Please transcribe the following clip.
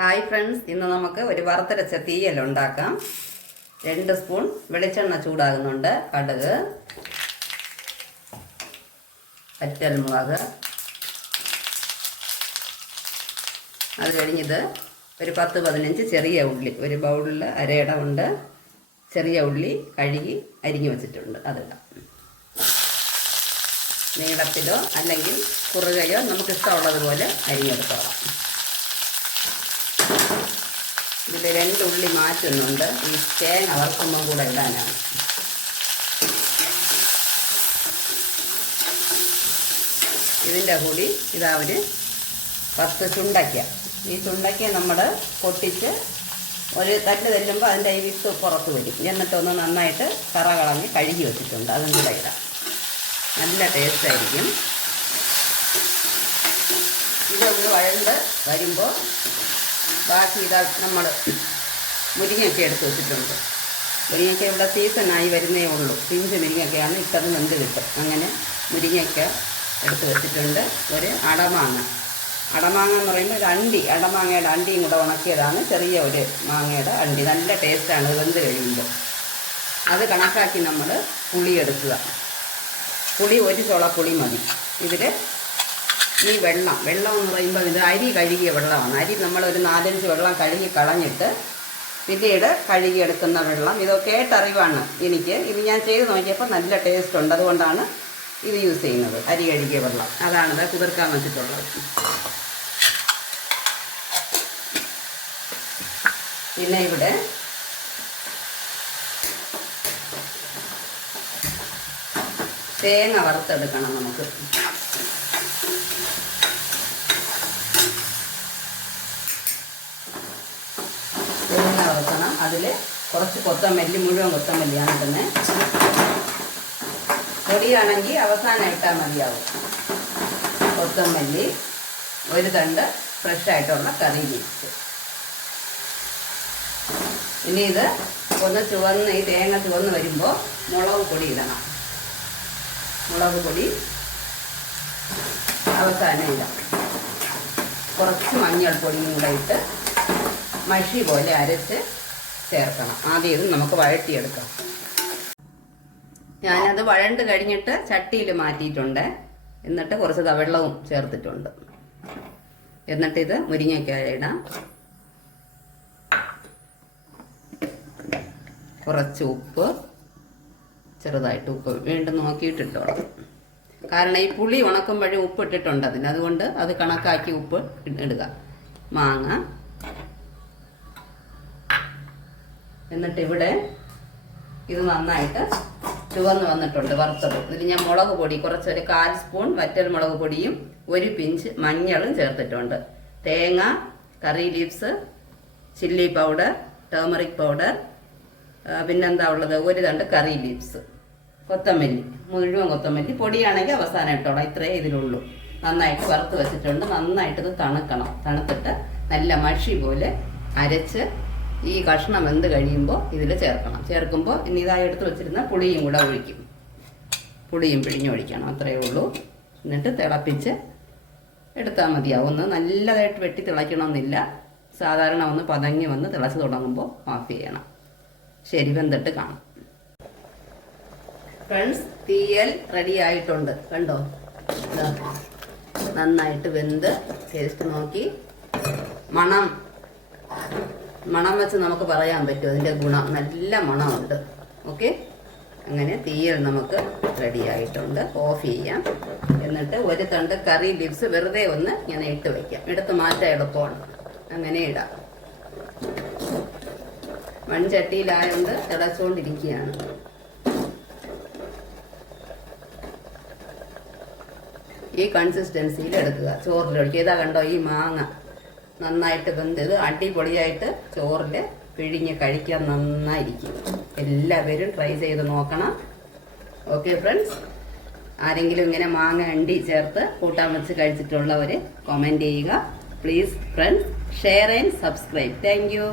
Hi friends, ഇന്ന് നമുക്ക് ഒരു വറുത്തരച്ച തീയൽ ഉണ്ടാക്കാം. 2 സ്പൂൺ വെളിച്ചെണ്ണ ചൂടാകുന്നുണ്ട്. കടുക്, വറ്റൽമുളക്, അത് കഴിഞ്ഞിത് ഒരു 10-15 ചെറിയ ഉള്ളി, ഒരു ബൗളിൽ അരയിട കൊണ്ട് ചെറിയ ഉള്ളി കഴുകി അരിഞ്ഞു വെച്ചിട്ടുണ്ട്. അതിടാം. നീളത്തിലോ അല്ലെങ്കിൽ കുറുകയോ നമുക്കിഷ്ടമുള്ളതുപോലെ അരിഞ്ഞെടുത്തോളാം. ഇതിൽ 2 ഉള്ളി മാറ്റുന്നുണ്ട്. ഈ തേങ്ങ വറുക്കുമ്പോൾ കൂടെ ഇടാനാണ്. ഇതിൻ്റെ കൂടി ഇതാ ഒരു 10 ചുണ്ടയ്ക്ക. ഈ ചുണ്ടയ്ക്ക നമ്മൾ പൊട്ടിച്ച് ഒരു തല്ല് തെല്ലുമ്പോൾ അതിൻ്റെ ഈ വിത്ത് പുറത്ത് വരും. എന്നിട്ടൊന്ന് നന്നായിട്ട് കറ കളഞ്ഞ് കഴുകി വെച്ചിട്ടുണ്ട്. അതും കൂടെ ഇടാം. നല്ല ടേസ്റ്റായിരിക്കും. ഇതൊന്ന് വഴണ്ട് വരുമ്പോൾ ബാക്കി ഇതാ നമ്മൾ മുരിങ്ങയൊക്കെ എടുത്ത് വെച്ചിട്ടുണ്ട്. മുരിങ്ങയ്ക്ക ഇവിടെ സീസണായി വരുന്നേ ഉള്ളൂ. പിഞ്ച് മുരിങ്ങയൊക്കെയാണ് ഇട്ടത് വെന്ത് കിട്ടും. അങ്ങനെ മുരിങ്ങയ്ക്ക എടുത്ത് വെച്ചിട്ടുണ്ട്. ഒരു അടമാങ്ങ എന്ന് പറയുമ്പോൾ ഒരു അണ്ടി, അടമാങ്ങയുടെ അണ്ടിയും കൂടെ ഉണക്കിയതാണ്. ചെറിയ ഒരു മാങ്ങയുടെ അണ്ടി. നല്ല ടേസ്റ്റാണ് വെന്ത് കഴിയുമ്പോൾ. അത് കണക്കാക്കി നമ്മൾ പുളി എടുക്കുക. പുളി ഒരു ചുള പുളി മതി. ഇതിൽ ഈ വെള്ളം എന്ന് പറയുമ്പോൾ ഇത് അരി കഴുകിയ വെള്ളമാണ്. അരി നമ്മളൊരു 4-5 വെള്ളം കഴുകി കളഞ്ഞിട്ട് പിന്നീട് കഴുകിയെടുക്കുന്ന വെള്ളം. ഇതൊക്കെ കേട്ടറിവാണ് എനിക്ക്. ഇത് ഞാൻ ചെയ്ത് നോക്കിയപ്പോൾ നല്ല ടേസ്റ്റ് ഉണ്ട്. അതുകൊണ്ടാണ് ഇത് യൂസ് ചെയ്യുന്നത്. അരി കഴുകിയ വെള്ളം അതാണിത് കുതിർക്കാൻ വെച്ചിട്ടുള്ളത്. പിന്നെ ഇവിടെ തേങ്ങ വറുത്തെടുക്കണം നമുക്ക്. തേങ്ങ വറുക്കണം. അതിൽ കുറച്ച് കൊത്തമല്ലി, മുഴുവൻ കൊത്തമല്ലിയാണ് ഇടുന്നത്. പൊടിയാണെങ്കിൽ അവസാനം ഇട്ടാൽ മതിയാവും. കൊത്തമല്ലി, ഒരു തണ്ട് ഫ്രഷായിട്ടുള്ള കറി ലീവ്സ്. ഇനി ഇത് ഒന്ന് ചുവന്ന്, ഈ തേങ്ങ ചുവന്ന് വരുമ്പോൾ മുളക് പൊടി ഇടണം. മുളക് പൊടി അവസാനം ഇടാം. കുറച്ച് മഞ്ഞൾപ്പൊടിയും കൂടെ ഇട്ട് മഷി പോലെ അരച്ച് ചേർക്കണം. ആദ്യം ഇത് നമുക്ക് വഴറ്റിയെടുക്കാം. ഞാനത് വഴണ്ട് കഴിഞ്ഞിട്ട് ചട്ടിയിൽ മാറ്റിയിട്ടുണ്ട്. എന്നിട്ട് കുറച്ച് വെള്ളവും ചേർത്തിട്ടുണ്ട്. എന്നിട്ടിത് മുരിങ്ങയ്ക്കായ ഇടാം. കുറച്ച് ഉപ്പ്, ചെറുതായിട്ട് ഉപ്പ് വീണ്ടും നോക്കിയിട്ടിട്ടോളാം. കാരണം ഈ പുളി ഉണക്കുമ്പോഴും ഉപ്പ് ഇട്ടിട്ടുണ്ട് അതിന്. അതുകൊണ്ട് അത് കണക്കാക്കി ഉപ്പ് ഇടുക. മാങ്ങ. എന്നിട്ട് ഇവിടെ ഇത് നന്നായിട്ട് ചുവന്ന് വന്നിട്ടുണ്ട് വറുത്തത്. ഇതിൽ ഞാൻ മുളക് പൊടി കുറച്ചൊരു 1/4 സ്പൂൺ വറ്റൽ മുളക് പൊടിയും 1 പിഞ്ച് മഞ്ഞളും ചേർത്തിട്ടുണ്ട്. തേങ്ങ, കറി leaves, chilli powder, turmeric powder, പിന്നെന്താ ഉള്ളത്, 1 തണ്ട് കറി ലീവ്സ്, കൊത്തമല്ലി, മുഴുവൻ കൊത്തമല്ലി. പൊടിയാണെങ്കിൽ അവസാനം ഇട്ടോളാം. ഇത്രയേ ഇതിലുള്ളൂ. നന്നായിട്ട് വറുത്ത് വെച്ചിട്ടുണ്ട്. നന്നായിട്ട് ഇത് തണുക്കണം. തണുത്തിട്ട് നല്ല മഷി പോലെ അരച്ച് ഈ കഷ്ണം വെന്ത് കഴിയുമ്പോൾ ഇതിൽ ചേർക്കണം. ചേർക്കുമ്പോൾ ഇനി ഇതായി എടുത്ത് വെച്ചിരുന്ന പുളിയും കൂടെ ഒഴിക്കും. പുളിയും പിഴിഞ്ഞൊഴിക്കണം. അത്രയേ ഉള്ളൂ. എന്നിട്ട് തിളപ്പിച്ച് എടുത്താൽ മതിയാവും. ഒന്ന് നല്ലതായിട്ട് വെട്ടി തിളയ്ക്കണമെന്നില്ല. സാധാരണ ഒന്ന് പതങ്ങി വന്ന് തിളച്ച് തുടങ്ങുമ്പോൾ ഓഫ് ചെയ്യണം. ശരി, വെന്തിട്ട് കാണാം. ഫ്രണ്ട്സ്, തീയൽ റെഡി ആയിട്ടുണ്ട്. കണ്ടോ, നന്നായിട്ട് വെന്ത് ടേസ്റ്റ് നോക്കി മണം വെച്ച് നമുക്ക് പറയാൻ പറ്റും അതിൻ്റെ ഗുണം. നല്ല മണമുണ്ട്. ഓക്കെ, അങ്ങനെ തീയൽ നമുക്ക് റെഡി ആയിട്ടുണ്ട്. ഓഫ് ചെയ്യാം. എന്നിട്ട് 1 തണ്ട് കറി ലീവ്സ് വെറുതെ ഒന്ന് ഇങ്ങനെ ഇട്ട് വയ്ക്കാം. എടുത്ത് മാറ്റാൻ എളുപ്പമാണ്. അങ്ങനെ ഇടാം. മൺചട്ടിയിലായതുകൊണ്ട് തിളച്ചുകൊണ്ടിരിക്കുകയാണ്. ഈ കൺസിസ്റ്റൻസിയിൽ എടുക്കുക. ചോറിലൊഴിക്കുക. ഇതാ കണ്ടോ, ഈ മാങ്ങ നന്നായിട്ട് വെന്തത് അടിപൊളിയായിട്ട് ചോറിൽ പിഴിഞ്ഞ് കഴിക്കാൻ നന്നായിരിക്കും. എല്ലാവരും ട്രൈ ചെയ്ത് നോക്കണം. ഓക്കെ ഫ്രണ്ട്സ്, ആരെങ്കിലും ഇങ്ങനെ മാങ്ങ അണ്ടി ചേർത്ത് കൂട്ടാൻ വെച്ച് കഴിച്ചിട്ടുള്ളവർ കമൻറ്റ് ചെയ്യുക. Please friends, share and subscribe. Thank you.